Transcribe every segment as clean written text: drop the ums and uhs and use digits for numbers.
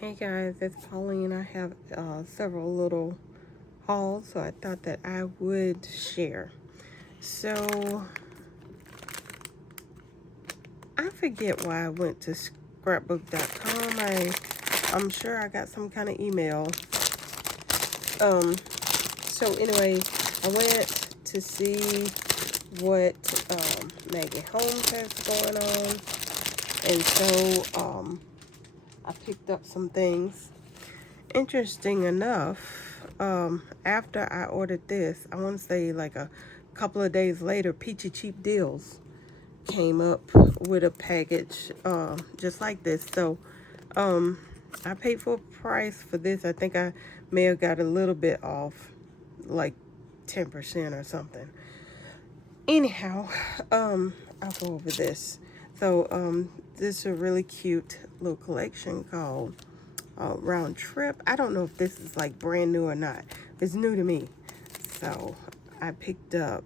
Hey guys, it's Pauline. I have several little hauls, so I thought that I would share. So I forget why I went to Scrapbookcom. I'm sure I got some kind of email. So anyway, I went to see what Maggie Holmes has going on, and so I picked up some things. Interesting enough, after I ordered this, I want to say like a couple of days later, Peachy Cheap Deals came up with a package just like this. So I paid full price for this. I think I may have got a little bit off, like 10% or something. Anyhow, I'll go over this. So this is a really cute little collection called Round Trip. I don't know if this is like brand new or not. It's new to me. So I picked up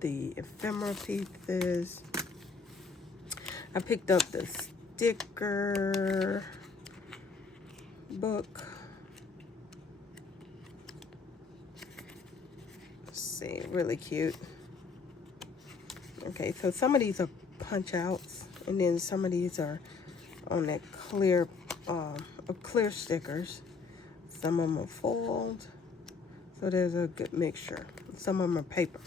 the ephemera pieces. I picked up the sticker book. Let's see, really cute. Okay, so some of these are punch outs, and then some of these are on that clear stickers. Some of them are foiled, so there's a good mixture. Some of them are paper.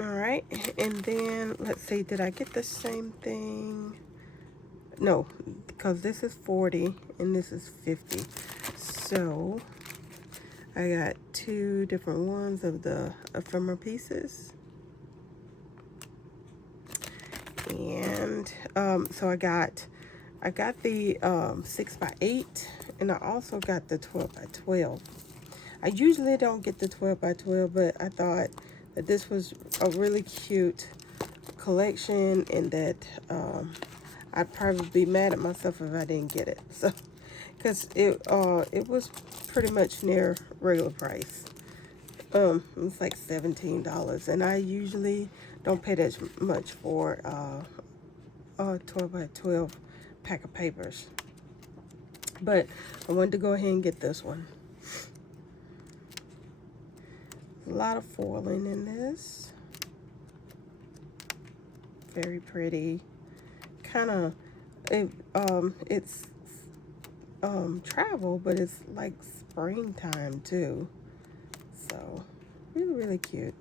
All right, and then let's see, did I get the same thing? No, because this is 40 and this is 50. So I got two different ones of the ephemera pieces. And so I got the 6x8, and I also got the 12x12. I usually don't get the 12x12, but I thought that this was a really cute collection, and that I'd probably be mad at myself if I didn't get it. So, because it was pretty much near regular price. It was like $17, and I usually don't pay that much for a 12x12 pack of papers. But I wanted to go ahead and get this one. A lot of foiling in this. Very pretty. Kind of, it's travel, but it's like springtime too. So really, really cute.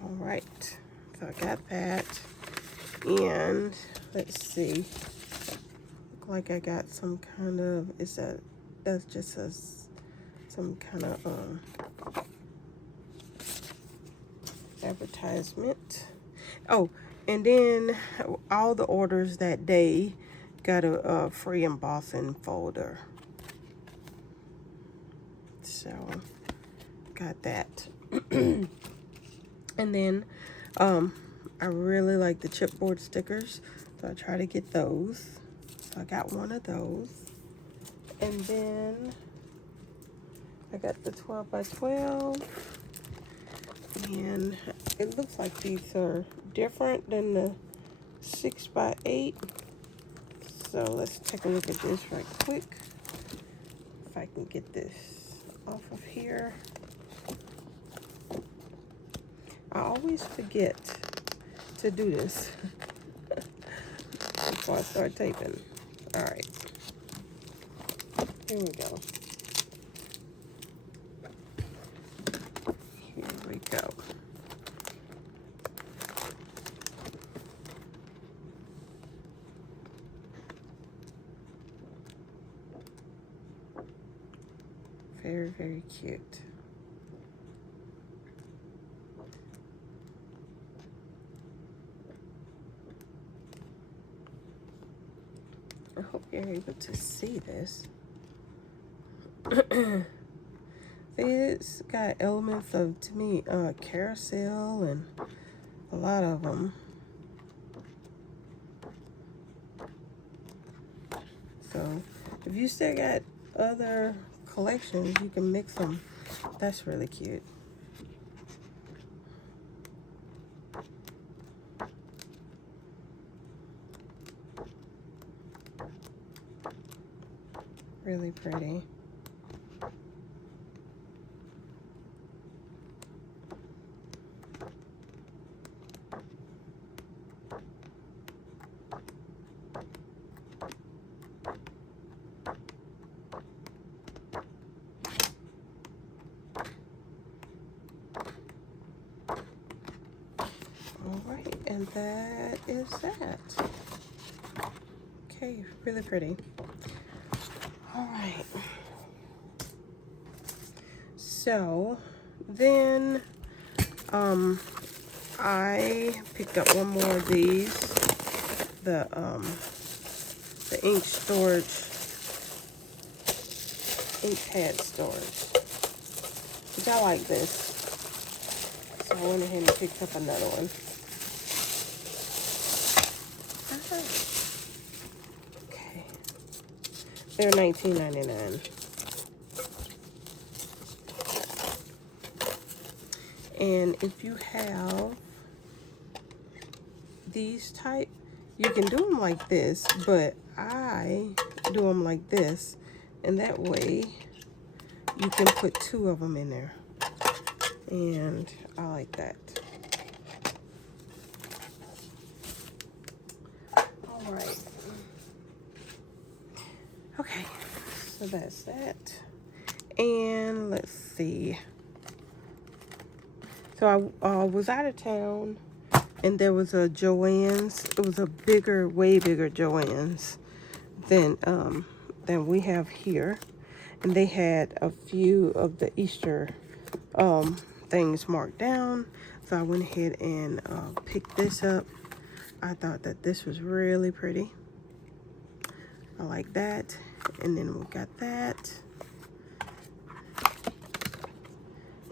All right, so I got that, and let's see. Look like I got some kind of, that's just some kind of advertisement. Oh, and then all the orders that day got a free embossing folder. So got that. And then I really like the chipboard stickers, so I try to get those. So I got one of those. And then I got the 12x12. And it looks like these are different than the 6x8. So let's take a look at this right quick. If I can get this off of here. I always forget to do this before I start taping. All right, here we go. Here we go. Very, very cute. I hope you're able to see this. It's got elements of, to me, carousel and a lot of them. So if you still got other collections, you can mix them. That's really cute. Really pretty. All right, and that is that. Okay, really pretty. All right. So then I picked up one more of these, the ink storage, ink pad storage, which I like this. So I went ahead and picked up another one. Okay, they're $19.99. And if you have these type, you can do them like this, but I do them like this, and that way you can put 2 of them in there, and I like that. All right. Okay, so that's that. And let's see. So I was out of town, and there was a Joann's. It was a bigger, way bigger Joann's than we have here, and they had a few of the Easter things marked down. So I went ahead and picked this up. I thought that this was really pretty. I like that. And then we got that.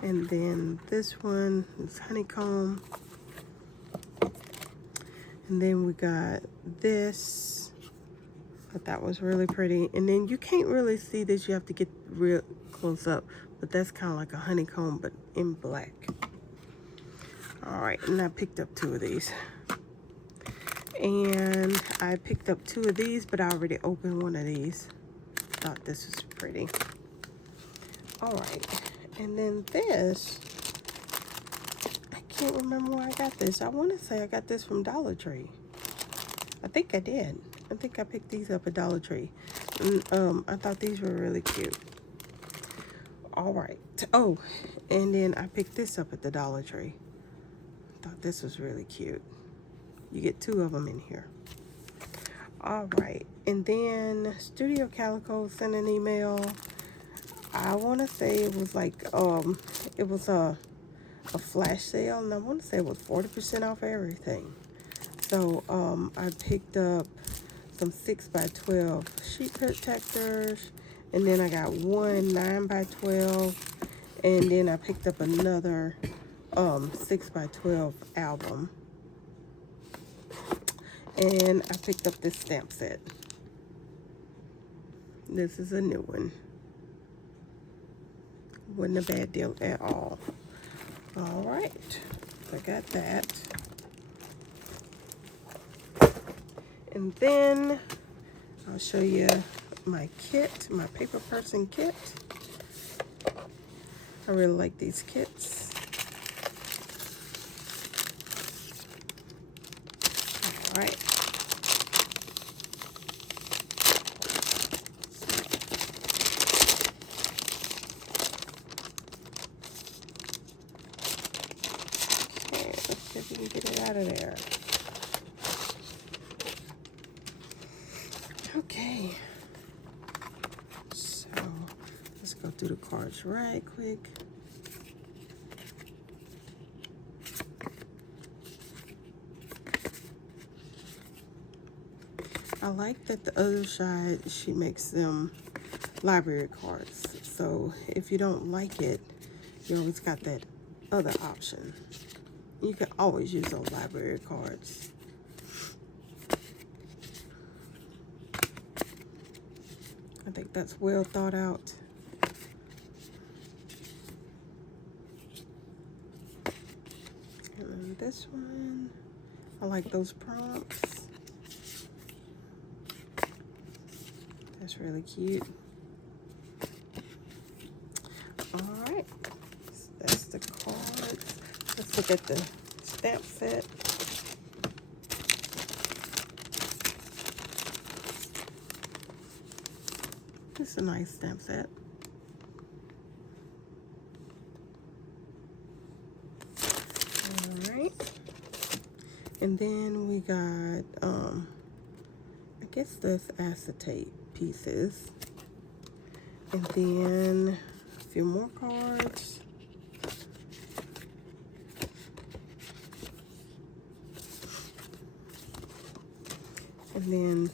And then this one is honeycomb. And then we got this. But that was really pretty. And then you can't really see this. You have to get real close up. But that's kind of like a honeycomb, but in black. All right, and I picked up 2 of these. And I picked up 2 of these, but I already opened one of these. Thought this was pretty. All right, and then this, I can't remember where I got this. I want to say I got this from Dollar Tree. I think I did. I think I picked these up at Dollar Tree. And, I thought these were really cute. All right. Oh, and then I picked this up at the Dollar Tree. Thought this was really cute. You get 2 of them in here. All right, and then Studio Calico sent an email. I want to say it was like it was a flash sale, and I want to say it was 40% off everything. So I picked up some 6x12 sheet protectors, and then I got one 9x12, and then I picked up another 6x12 album. And I picked up this stamp set. This is a new one. Wasn't a bad deal at all. All right, I got that. And then I'll show you my kit, my paper person kit. I really like these kits. All right. Okay, let's see if we can get it out of there. Okay. So let's go through the cards right quick. I like that the other side, she makes them library cards. So if you don't like it, you always got that other option. You can always use those library cards. I think that's well thought out. And then this one, I like those prompts. That's really cute. All right, so that's the cards. Let's look at the stamp set. This is a nice stamp set. All right, and then we got I guess that's acetate pieces, and then a few more cards. And then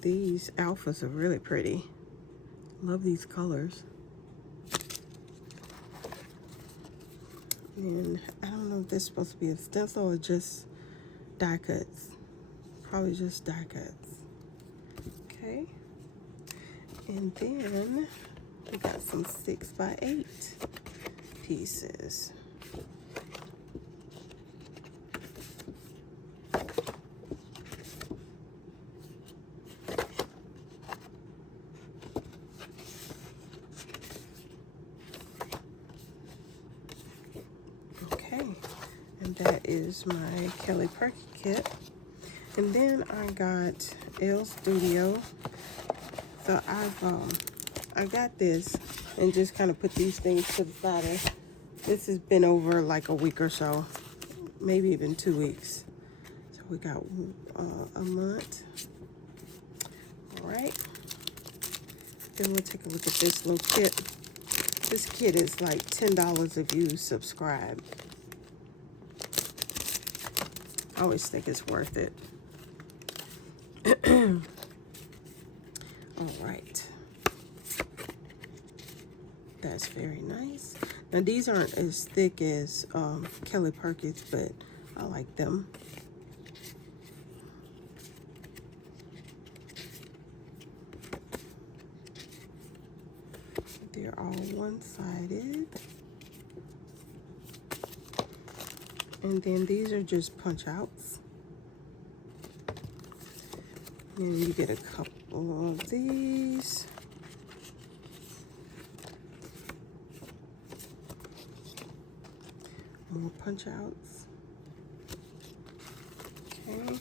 these alphas are really pretty. Love these colors. And I don't know if this is supposed to be a stencil or just die cuts. Probably just die cuts. Okay. And then we got some 6x8 pieces. And that is my Kelly Perky kit. And then I got Elle Studio. So I got this and just kind of put these things to the side. This has been over like a week or so, maybe even 2 weeks. So we got a month. All right. Then we'll take a look at this little kit. This kit is like $10 if you subscribe. I always think it's worth it. All right. That's very nice. Now these aren't as thick as Kelly Perky's, but I like them. They're all one-sided. And then these are just punch outs. And you get a couple of these. More punch outs. Okay.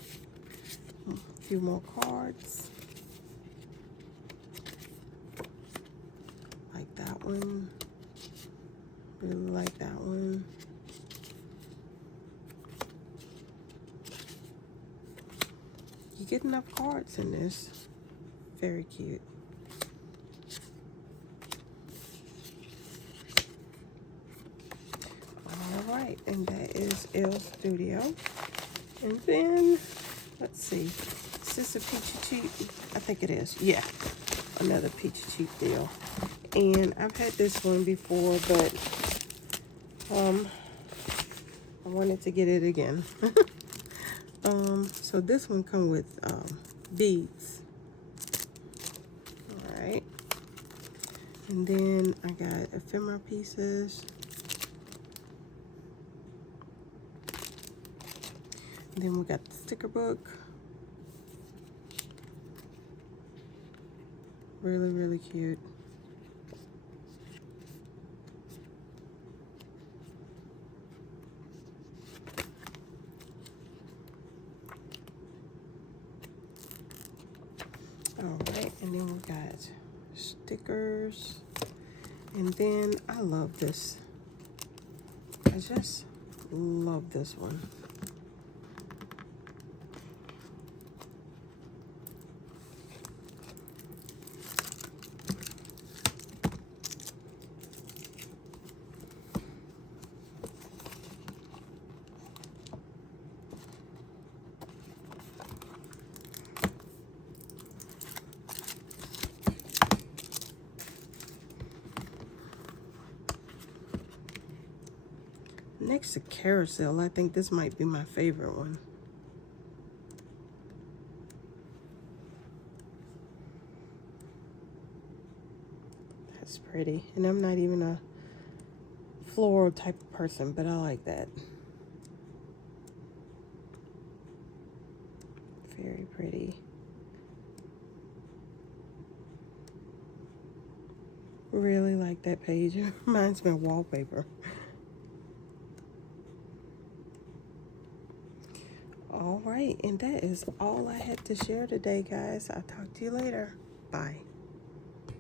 A few more cards. Like that one. Really like that one. You get enough cards in this. Very cute. All right, and that is Elle Studio. And then, let's see, is this a Peachy Cheap? I think it is, yeah, another Peachy Cheap deal. And I've had this one before, but I wanted to get it again. So this one comes with beads. All right. And then I got ephemera pieces. And then we got the sticker book. Really, really cute. All right, and then we got stickers. And then I love this. I just love this one. Next to Carousel, I think this might be my favorite one. That's pretty. And I'm not even a floral type of person, but I like that. Very pretty. Really like that page. It reminds me of wallpaper. All right, and that is all I had to share today, guys. I'll talk to you later. Bye.